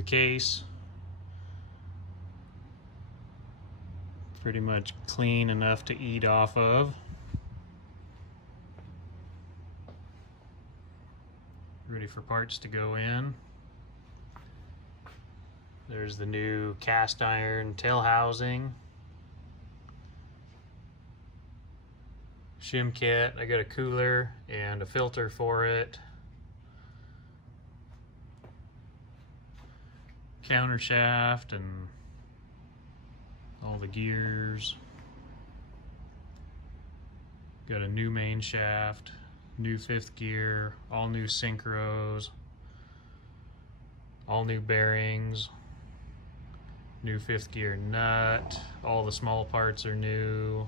the case. Pretty much clean enough to eat off of. Ready for parts to go in. There's the new cast iron tail housing. Shim kit. I got a cooler and a filter for it. Counter shaft and all the gears. Got a new main shaft, new 5th gear, all new synchros, all new bearings, new 5th gear nut, all the small parts are new.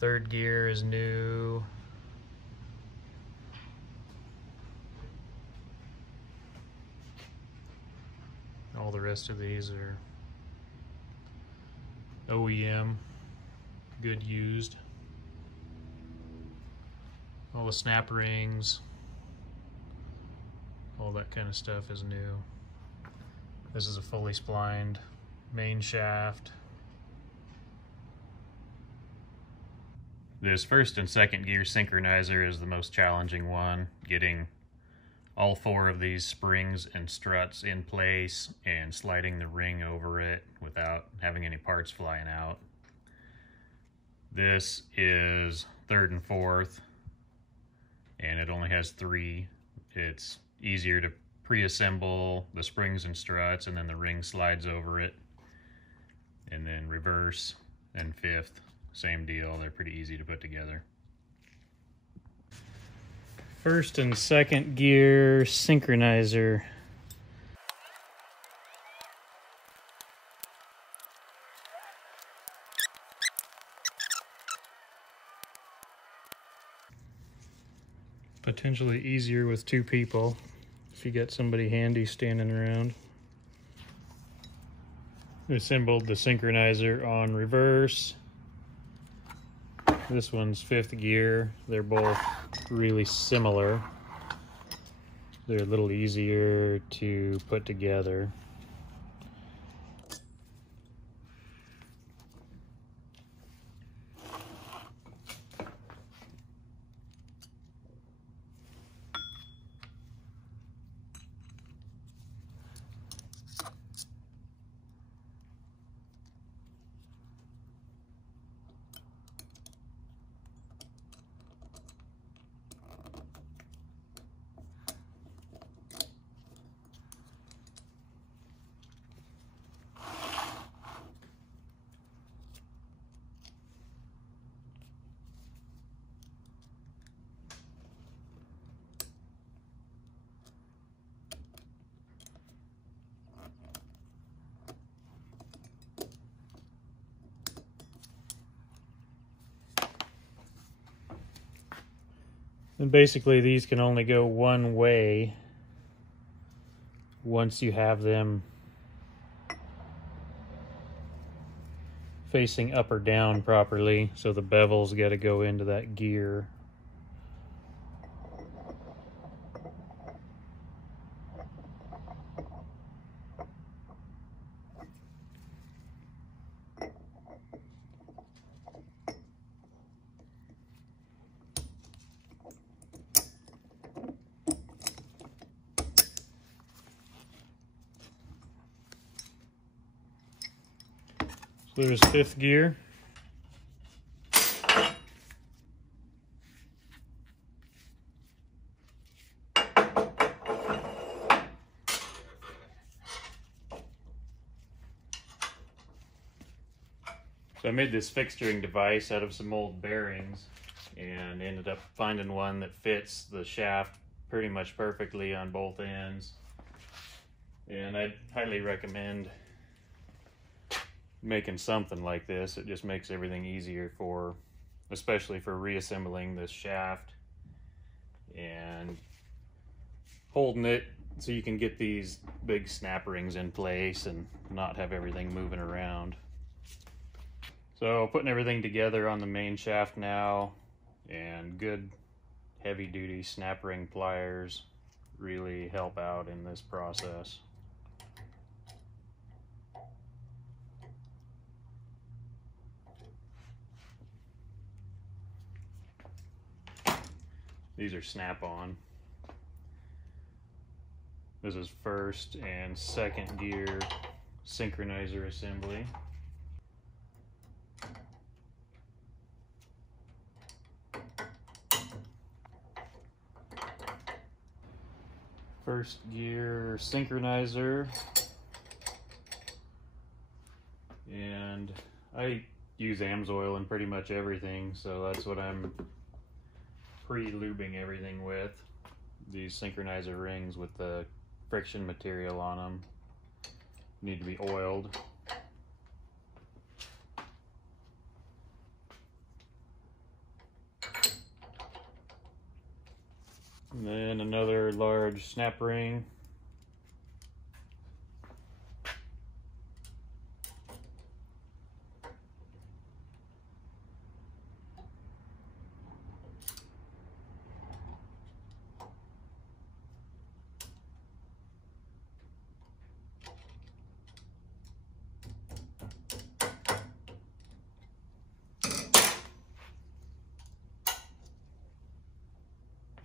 3rd gear is new. All the rest of these are OEM, good used. All the snap rings, all that kind of stuff is new. This is a fully splined main shaft. This 1st and 2nd gear synchronizer is the most challenging one, getting all 4 of these springs and struts in place and sliding the ring over it without having any parts flying out. This is 3rd and 4th, and it only has 3. It's easier to pre-assemble the springs and struts, and then the ring slides over it. And then reverse and 5th, same deal. They're pretty easy to put together. 1st and 2nd gear synchronizer. Potentially easier with 2 people if you got somebody handy standing around. We assembled the synchronizer on reverse. This one's 5th gear. They're both really similar. They're a little easier to put together. And basically these can only go one way once you have them facing up or down properly. So the bevel's got to go into that gear. So there's 5th gear. So I made this fixturing device out of some old bearings and ended up finding one that fits the shaft pretty much perfectly on both ends. And I'd highly recommend making something like this. It just makes everything easier for, especially for reassembling this shaft and holding it so you can get these big snap rings in place and not have everything moving around. So putting everything together on the main shaft now, and good heavy duty snap ring pliers, really help out in this process. These are snap-on. This is first and second gear synchronizer assembly. First gear synchronizer, and I use AMSOIL in pretty much everything, so that's what I'm pre-lubing everything with. These synchronizer rings with the friction material on them need to be oiled. And then another large snap ring.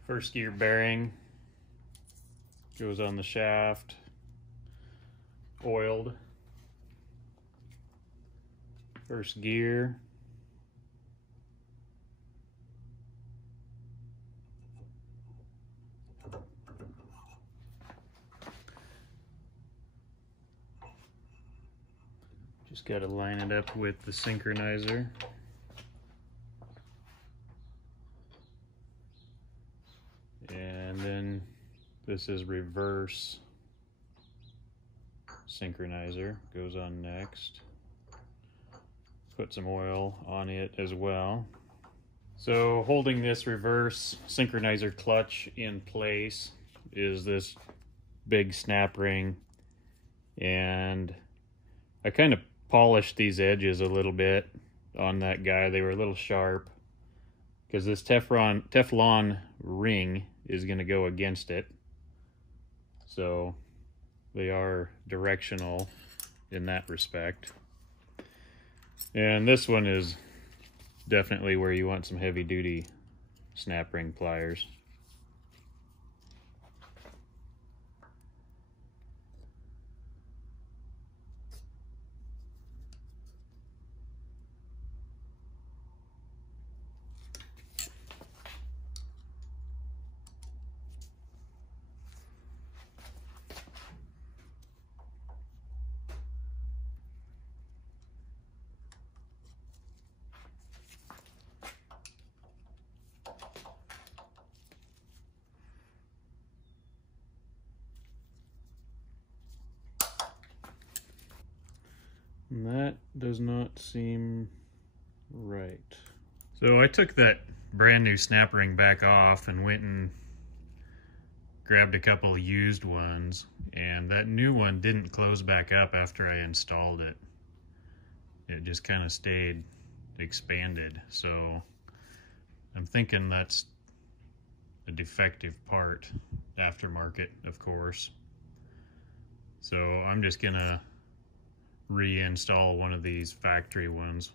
First gear bearing goes on the shaft, oiled. First gear. Just got to line it up with the synchronizer. And then this is reverse synchronizer, goes on next. Put some oil on it as well. So holding this reverse synchronizer clutch in place is this big snap ring, and I kind of polished these edges a little bit on that guy. They were a little sharp because this Teflon ring is going to go against it, so they are directional in that respect. And this one is definitely where you want some heavy duty snap ring pliers. And that does not seem right. So I took that brand new snap ring back off and went and grabbed a couple used ones, and that new one didn't close back up after I installed it. It just kind of stayed expanded. So I'm thinking that's a defective part, aftermarket of course. So I'm just gonna reinstall one of these factory ones.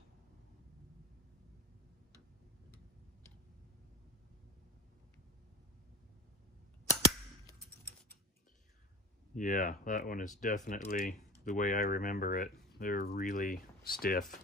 Yeah, that one is definitely the way I remember it. They're really stiff.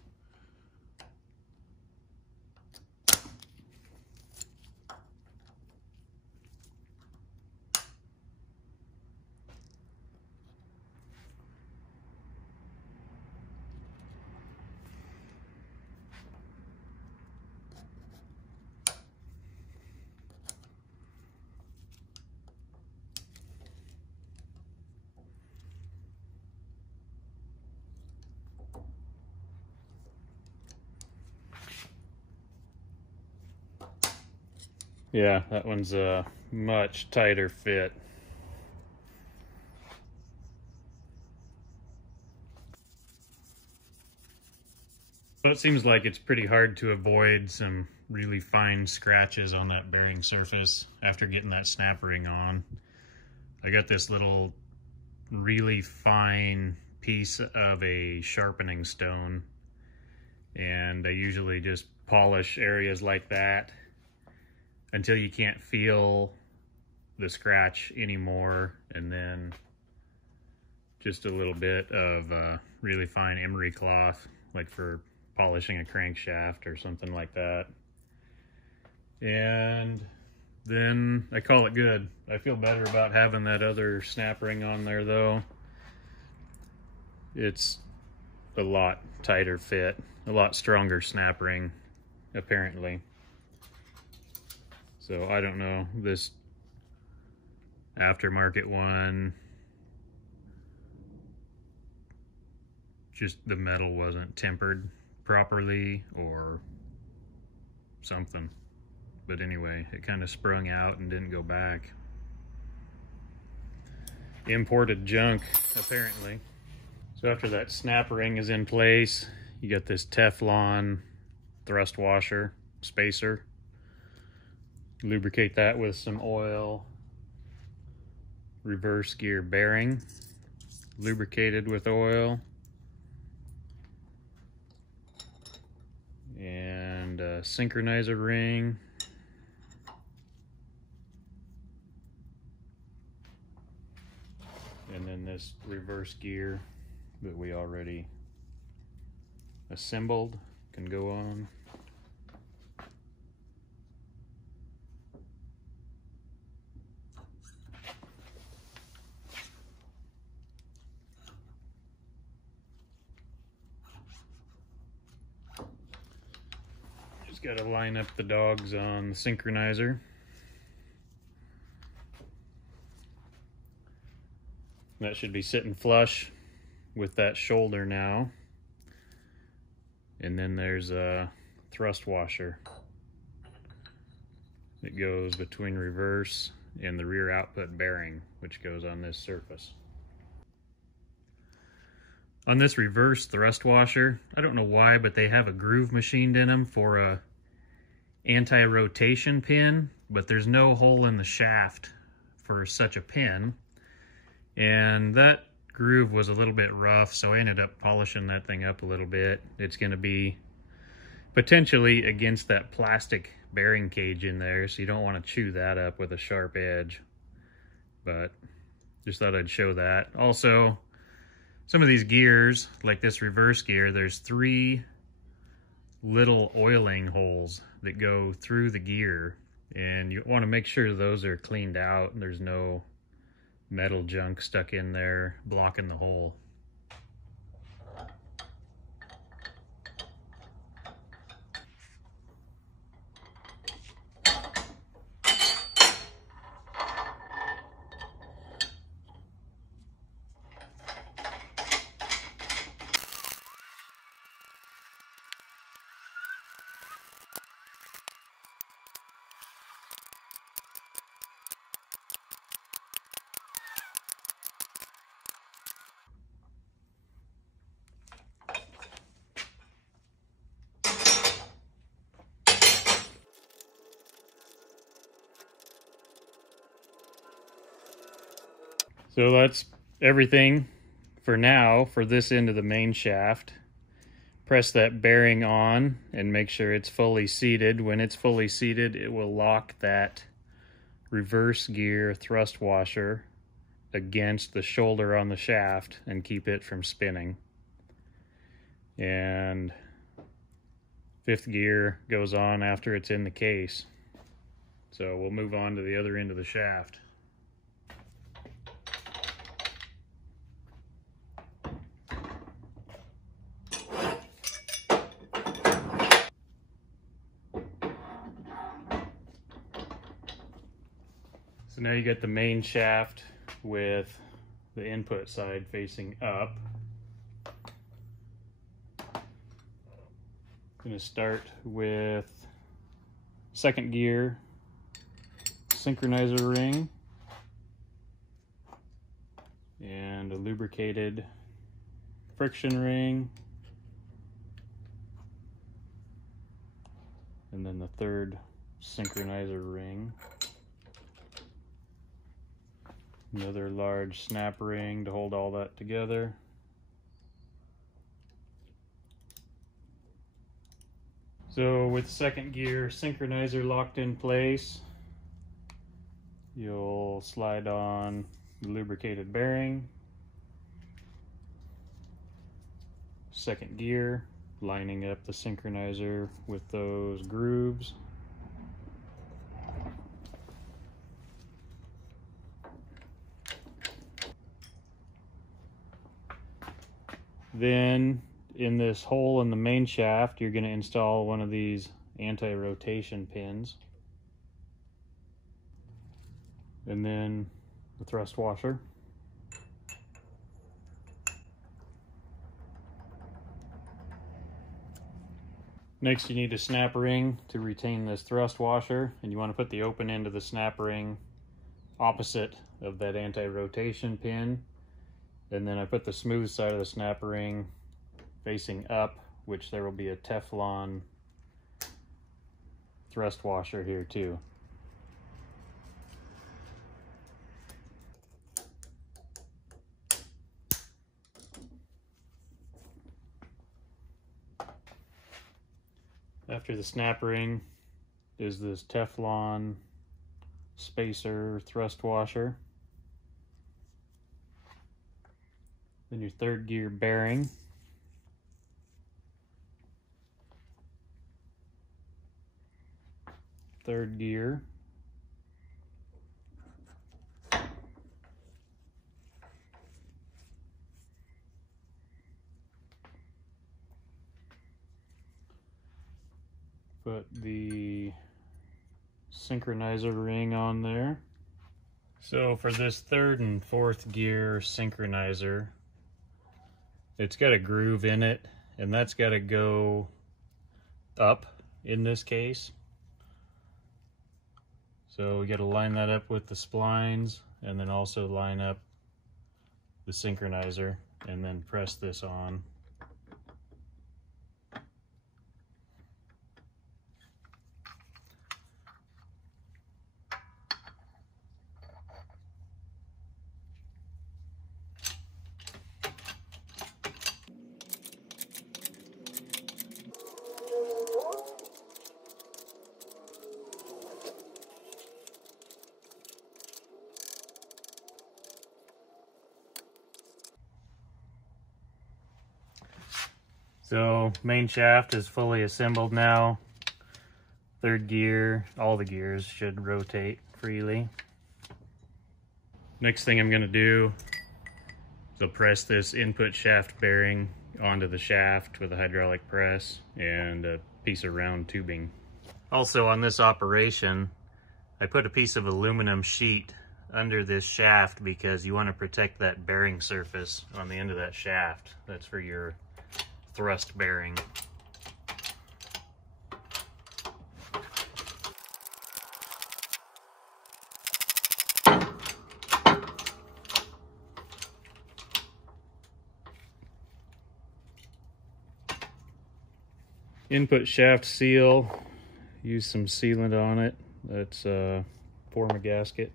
Yeah, that one's a much tighter fit. So it seems like it's pretty hard to avoid some really fine scratches on that bearing surface after getting that snap ring on. I got this little really fine piece of a sharpening stone, and I usually just polish areas like that until you can't feel the scratch anymore, and then just a little bit of really fine emery cloth, like for polishing a crankshaft or something like that. And then I call it good. I feel better about having that other snap ring on there though. It's a lot tighter fit, a lot stronger snap ring, apparently. So I don't know, this aftermarket one, just the metal wasn't tempered properly or something. But anyway, it kind of sprung out and didn't go back. Imported junk, apparently. So after that snap ring is in place, you got this Teflon thrust washer spacer. Lubricate that with some oil. Reverse gear bearing, lubricated with oil. And a synchronizer ring. And then this reverse gear that we already assembled can go on. Just got to line up the dogs on the synchronizer. That should be sitting flush with that shoulder now. And then there's a thrust washer that goes between reverse and the rear output bearing, which goes on this surface. On this reverse thrust washer, I don't know why, but they have a groove machined in them for a anti-rotation pin, but there's no hole in the shaft for such a pin. And that groove was a little bit rough, so I ended up polishing that thing up a little bit. It's going to be potentially against that plastic bearing cage in there, so you don't want to chew that up with a sharp edge. But just thought I'd show that. Also, some of these gears, like this reverse gear, there's 3 little oiling holes that go through the gear, and you want to make sure those are cleaned out and there's no metal junk stuck in there blocking the hole. So that's everything for now for this end of the main shaft. Press that bearing on and make sure it's fully seated. When it's fully seated, it will lock that reverse gear thrust washer against the shoulder on the shaft and keep it from spinning. And 5th gear goes on after it's in the case. So we'll move on to the other end of the shaft. So now you got the main shaft with the input side facing up. I'm going to start with 2nd gear synchronizer ring and a lubricated friction ring, and then the 3rd synchronizer ring. Another large snap ring to hold all that together. So with second gear synchronizer locked in place, you'll slide on the lubricated bearing. Second gear, lining up the synchronizer with those grooves. Then in this hole in the main shaft, you're going to install one of these anti-rotation pins. And then the thrust washer. Next, you need a snap ring to retain this thrust washer, and you want to put the open end of the snap ring opposite of that anti-rotation pin. And then I put the smooth side of the snap ring facing up, which there will be a Teflon thrust washer here too. After the snap ring is this Teflon spacer thrust washer. Then your third gear bearing. Third gear. Put the synchronizer ring on there. So for this third and fourth gear synchronizer, it's got a groove in it, and that's got to go up in this case. So we got to line that up with the splines, and then also line up the synchronizer, and then press this on. So main shaft is fully assembled now. Third gear, all the gears should rotate freely. Next thing I'm going to do is I'll press this input shaft bearing onto the shaft with a hydraulic press and a piece of round tubing. Also on this operation, I put a piece of aluminum sheet under this shaft because you want to protect that bearing surface on the end of that shaft. That's for your thrust bearing. Input shaft seal, use some sealant on it. That's form a gasket.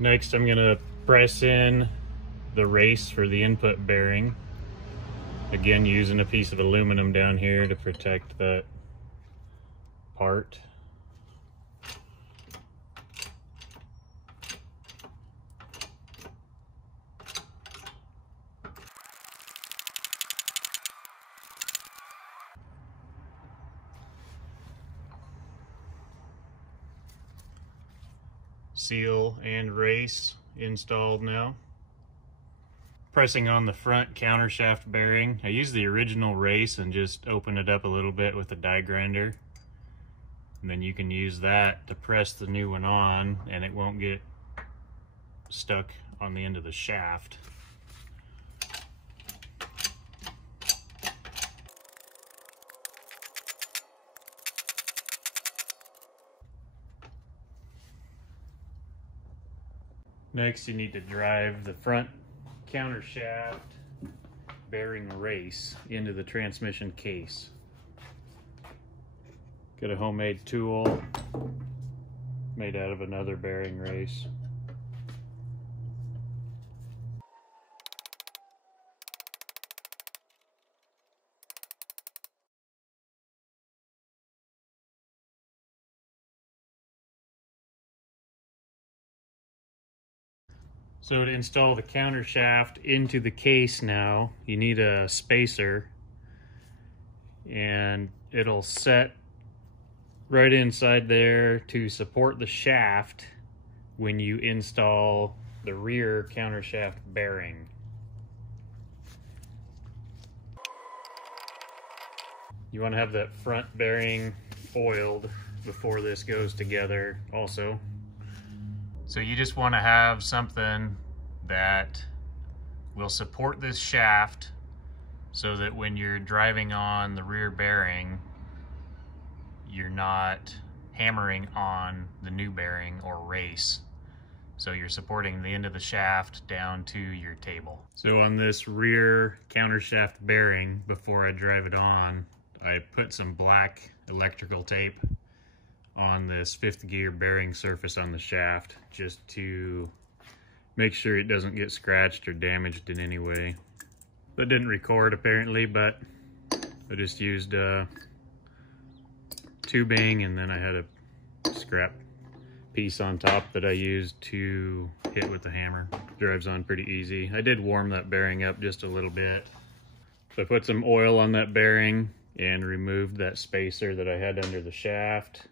Next, I'm going to press in the race for the input bearing. Again, using a piece of aluminum down here to protect that part. Seal and race installed now. Pressing on the front countershaft bearing. I used the original race and just opened it up a little bit with a die grinder. And then you can use that to press the new one on, and it won't get stuck on the end of the shaft. Next, you need to drive the front counter shaft bearing race into the transmission case. Get a homemade tool made out of another bearing race. So to install the counter shaft into the case now, you need a spacer, and it'll set right inside there to support the shaft when you install the rear counter shaft bearing. You want to have that front bearing oiled before this goes together also. So you just want to have something that will support this shaft so that when you're driving on the rear bearing, you're not hammering on the new bearing or race. So you're supporting the end of the shaft down to your table. So on this rear counter shaft bearing, before I drive it on, I put some black electrical tape on this 5th gear bearing surface on the shaft just to make sure it doesn't get scratched or damaged in any way. That didn't record apparently, but I just used tubing, and then I had a scrap piece on top that I used to hit with the hammer. Drives on pretty easy. I did warm that bearing up just a little bit. So I put some oil on that bearing and removed that spacer that I had under the shaft.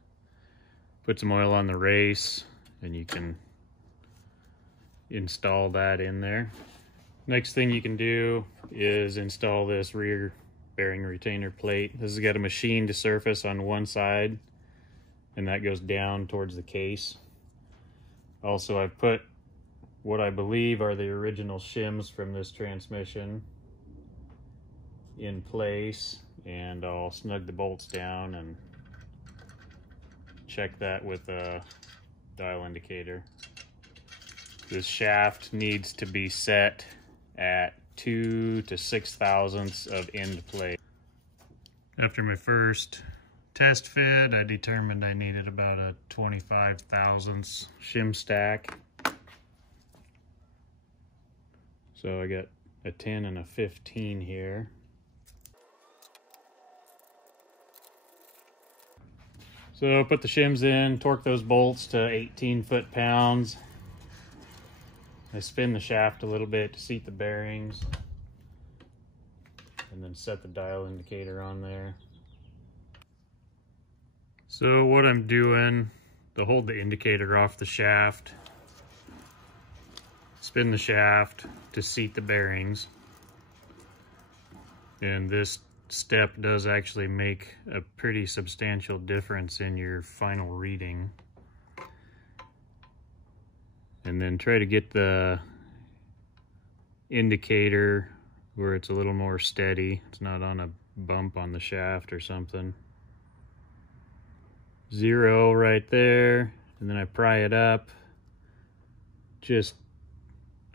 Put some oil on the race, and you can install that in there. Next thing you can do is install this rear bearing retainer plate. This has got a machined surface on one side, and that goes down towards the case. Also, I've put what I believe are the original shims from this transmission in place, and I'll snug the bolts down and check that with a dial indicator. This shaft needs to be set at 2 to 6 thousandths of end play. After my first test fit, I determined I needed about a 25 thousandths shim stack. So I got a 10 and a 15 here. So put the shims in, torque those bolts to 18 foot-pounds. I spin the shaft a little bit to seat the bearings, and then set the dial indicator on there. So what I'm doing, to hold the indicator off the shaft, spin the shaft to seat the bearings, and this step does actually make a pretty substantial difference in your final reading. And then try to get the indicator where it's a little more steady. It's not on a bump on the shaft or something. 0 right there, and then I pry it up just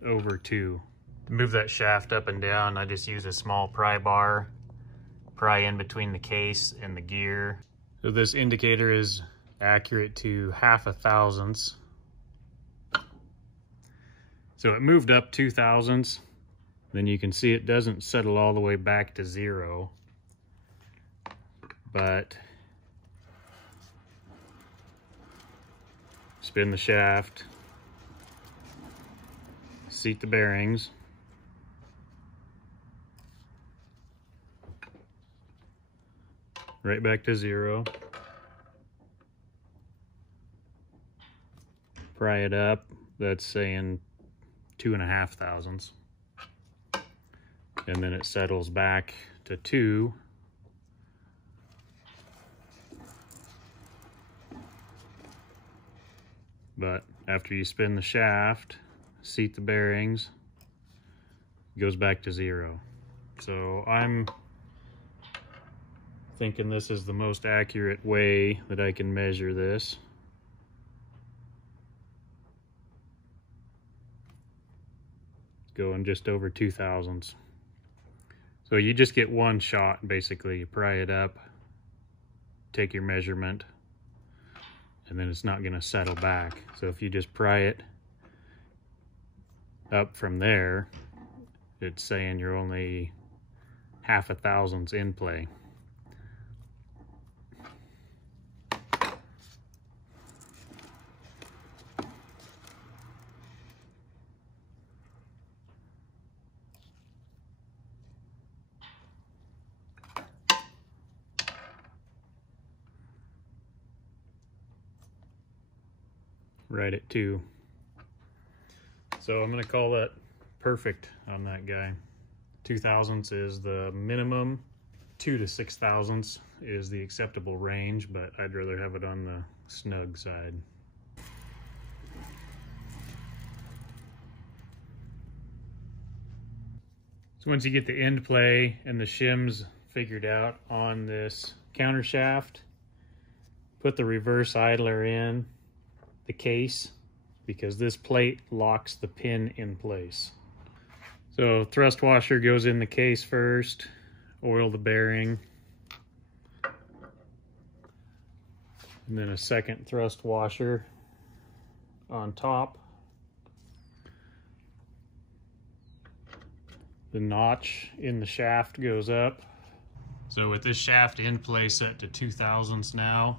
over 2. To move that shaft up and down, I just use a small pry bar. Pry in between the case and the gear. So this indicator is accurate to 0.5 thousandths. So it moved up 2 thousandths. Then you can see it doesn't settle all the way back to 0. But spin the shaft, seat the bearings, right back to 0. Pry it up, that's saying 2.5 thousandths. And then it settles back to 2. But after you spin the shaft, seat the bearings, it goes back to 0. So I'm thinking this is the most accurate way that I can measure this. going just over 2 thousandths. So you just get one shot, basically. You pry it up, take your measurement, and then it's not going to settle back. So if you just pry it up from there, it's saying you're only 0.5 thousandths in play. Right at 2. So I'm going to call that perfect on that guy. 2 thousandths is the minimum. 2 to 6 thousandths is the acceptable range, but I'd rather have it on the snug side. So once you get the end play and the shims figured out on this counter shaft, put the reverse idler in the case, because this plate locks the pin in place. So thrust washer goes in the case first, oil the bearing, and then a second thrust washer on top. The notch in the shaft goes up. So with this shaft in place set to 2 thousandths now,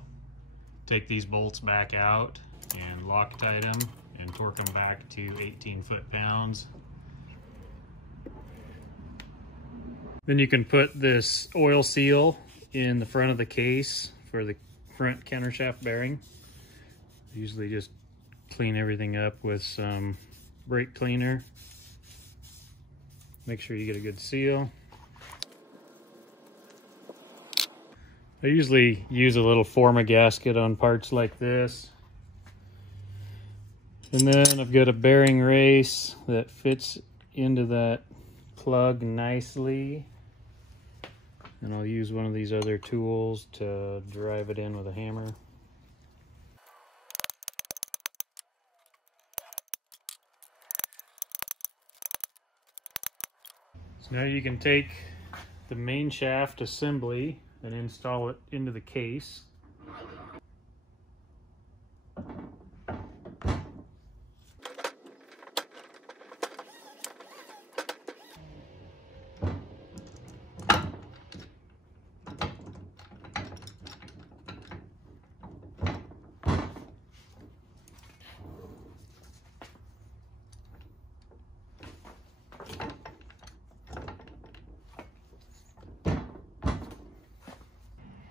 take these bolts back out and Loctite them and torque them back to 18 foot-pounds. Then you can put this oil seal in the front of the case for the front countershaft bearing. Usually just clean everything up with some brake cleaner. Make sure you get a good seal. I usually use a little Forma gasket on parts like this. And then I've got a bearing race that fits into that plug nicely. And I'll use one of these other tools to drive it in with a hammer. So now you can take the main shaft assembly and install it into the case.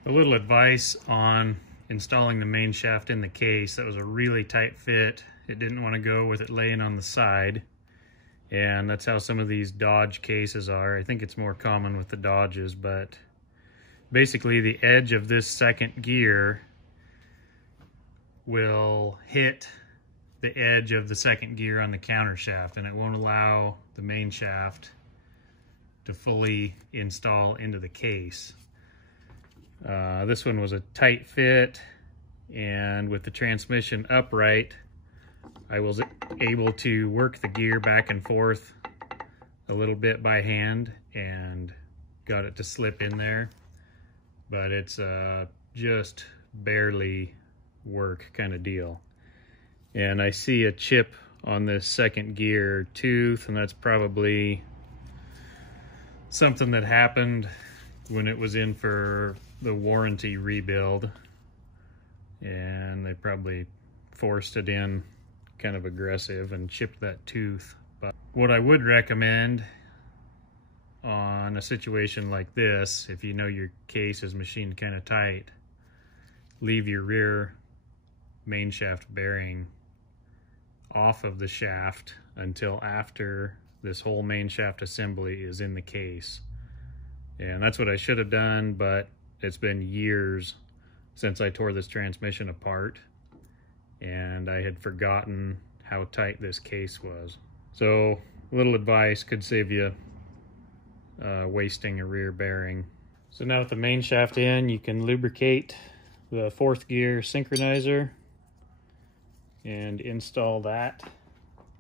A little advice on installing the main shaft in the case. That was a really tight fit. It didn't want to go with it laying on the side. And that's how some of these Dodge cases are. I think it's more common with the Dodges, but basically the edge of this second gear will hit the edge of the second gear on the counter shaft, and it won't allow the main shaft to fully install into the case. This one was a tight fit, and with the transmission upright, I was able to work the gear back and forth a little bit by hand and got it to slip in there, but it's just barely work kind of deal. And I see a chip on this second gear tooth, and that's probably something that happened when it was in for the warranty rebuild, and they probably forced it in kind of aggressive and chipped that tooth. But what I would recommend on a situation like this, if you know your case is machined kind of tight, leave your rear main shaft bearing off of the shaft until after this whole main shaft assembly is in the case. And that's what I should have done, but it's been years since I tore this transmission apart, and I had forgotten how tight this case was. So a little advice could save you wasting a rear bearing. So now with the main shaft in, you can lubricate the 4th gear synchronizer and install that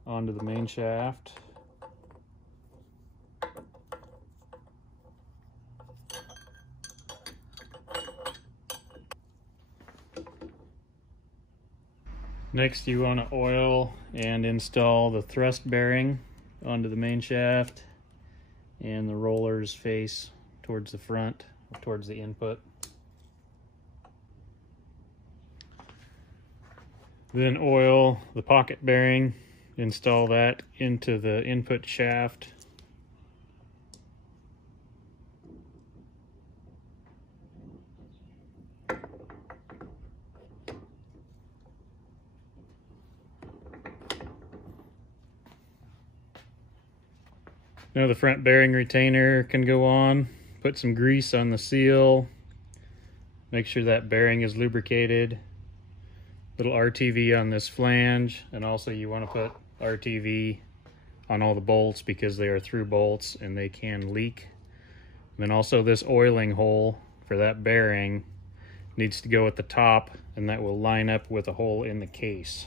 onto the main shaft. Next, you want to oil and install the thrust bearing onto the main shaft, and the rollers face towards the front, towards the input. Then oil the pocket bearing, install that into the input shaft. Now the front bearing retainer can go on. Put some grease on the seal. Make sure that bearing is lubricated. Little RTV on this flange, and also you want to put RTV on all the bolts because they are through bolts and they can leak. And then also this oiling hole for that bearing needs to go at the top, and that will line up with a hole in the case.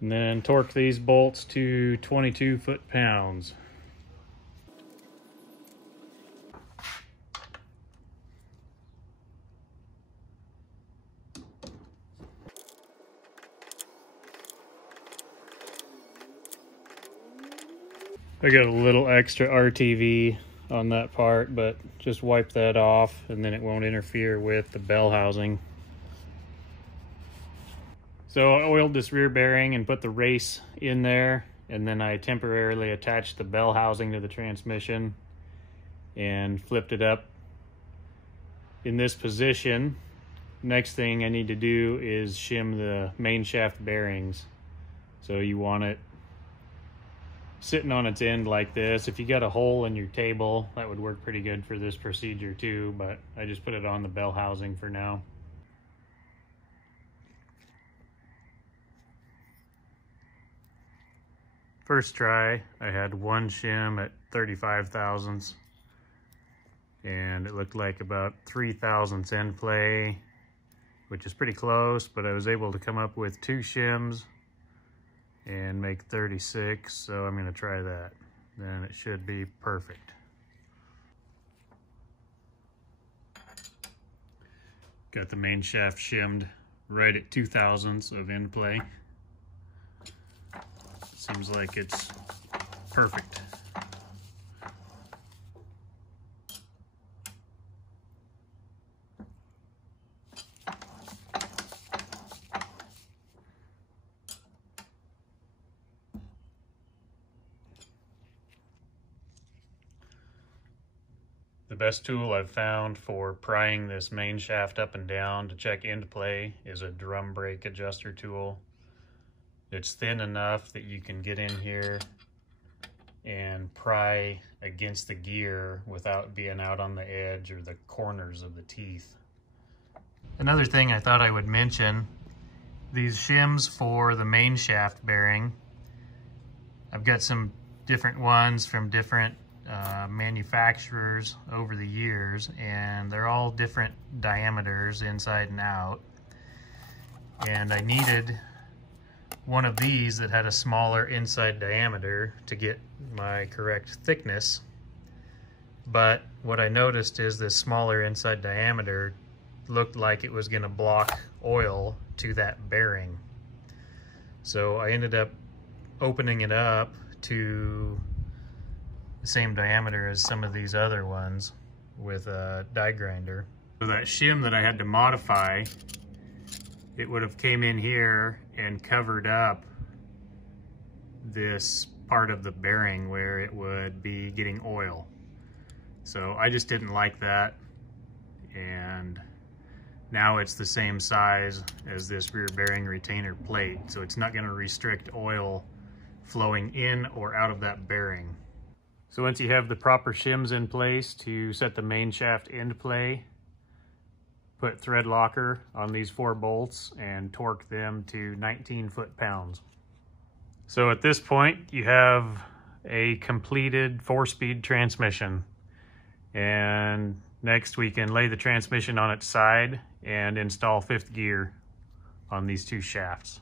And then torque these bolts to 22 foot-pounds. I got a little extra RTV on that part, but just wipe that off and then it won't interfere with the bell housing. So I oiled this rear bearing and put the race in there, and then I temporarily attached the bell housing to the transmission and flipped it up in this position. Next thing I need to do is shim the main shaft bearings. So you want it sitting on its end like this. If you got a hole in your table, that would work pretty good for this procedure too, but I just put it on the bell housing for now. First try, I had one shim at 35 thousandths, and it looked like about 3 thousandths end play, which is pretty close, but I was able to come up with 2 shims and make 36, so I'm gonna try that. Then it should be perfect. Got the main shaft shimmed right at 2 thousandths of end play. Seems like it's perfect. The best tool I've found for prying this main shaft up and down to check end play is a drum brake adjuster tool. It's thin enough that you can get in here and pry against the gear without being out on the edge or the corners of the teeth. Another thing I thought I would mention, these shims for the main shaft bearing, I've got some different ones from different manufacturers over the years, and they're all different diameters inside and out. And I needed one of these that had a smaller inside diameter to get my correct thickness. But what I noticed is this smaller inside diameter looked like it was going to block oil to that bearing. So I ended up opening it up to the same diameter as some of these other ones with a die grinder. So that shim that I had to modify, it would have came in here and covered up this part of the bearing where it would be getting oil. So I just didn't like that, and now it's the same size as this rear bearing retainer plate, so it's not going to restrict oil flowing in or out of that bearing. So once you have the proper shims in place to set the main shaft end play, put thread locker on these 4 bolts and torque them to 19 foot-pounds. So at this point, you have a completed 4-speed transmission. And Next, we can lay the transmission on its side and install fifth gear on these two shafts.